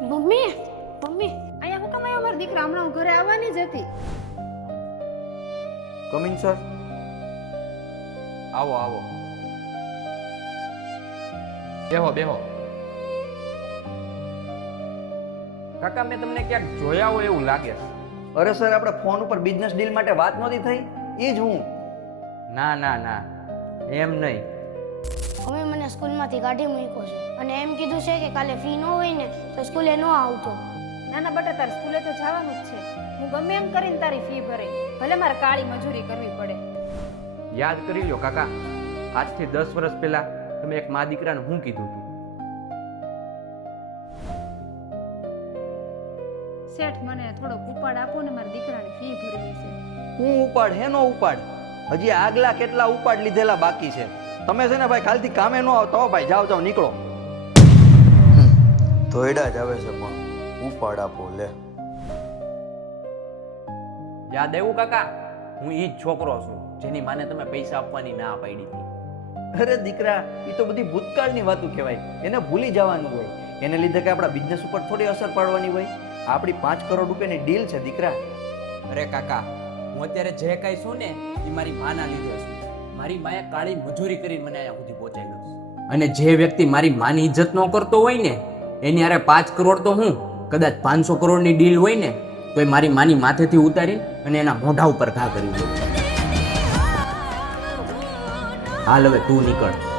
Mummy mummy અહીંયા હું કમાયો મારા દીકરા હમણાં હું ઘરે આવવાની જ હતી. Coming sir. આવો આવો, બેહો બેહો. કાકા મેં તમને ક્યાંક જોયા હોય એવું લાગે છે. અરે સર, આપણે ફોન ઉપર બિઝનેસ ડીલ માટે વાત નહોતી થઈ, એ જ હું. ના ના ના, એમ નહીં. અમે મને સ્કૂલમાંથી કાઢી મૂક્યો છે અને એમ કીધું છે કે કાલે ફી ન હોય ને તો સ્કૂલે ન આવતો. નાના બટા તારે સ્કૂલે તો જવાનું જ છે. હું ગમે એમ કરીને તારી ફી ભરે, ભલે મારે કાળી મજૂરી કરવી પડે. યાદ કરી લો કાકા, આજથી 10 વર્ષ પહેલા તમે એક મા દીકરાને હું કીધું હતું. શેઠ મને થોડોક ઉપાડ આપો ને મારા દીકરાની ફી ભરવી છે. હું ઉપાડ હેનો ઉપાડ? હજી આગલા કેટલા ઉપાડ લીધેલા બાકી છે. તમે છે ને ભાઈ કાલથી કામે ન આવતા હો ભાઈ, જાઓ જાઓ નીકળો. ધોઈડા જ આવે છે પણ ઉપાડ આપો લે. યાદ આવ્યું કાકા, હું ઈ જ છોકરો છું જેની માને તમે પૈસા આપવાની ના પાડી હતી. અરે દીકરા, એ તો બધી ભૂતકાળની વાતો કહેવાય, એને ભૂલી જવાનું હોય. એને લીધે કે આપણા બિઝનેસ ઉપર થોડી અસર પાડવાની હોય. આપણી 5 કરોડ રૂપિયાની ડીલ છે દીકરા. અરે કાકા, હું અત્યારે જે કાંઈ છું ને એ મારી માના લીધે છું. મારી માએ કાળી મજૂરી કરીને મને અહીંયા સુધી પહોંચાડ્યો છે. અને જે વ્યક્તિ મારી માની ઇજ્જત ન કરતો હોય ને એની હારે 5 કરોડ તો હું કદાચ 500 કરોડની ડીલ હોય ને તો એ મારી માની માથેથી ઉતારી અને એના મોઢા ઉપર ઘા કરી દે. હાલ હવે તું નીકળ.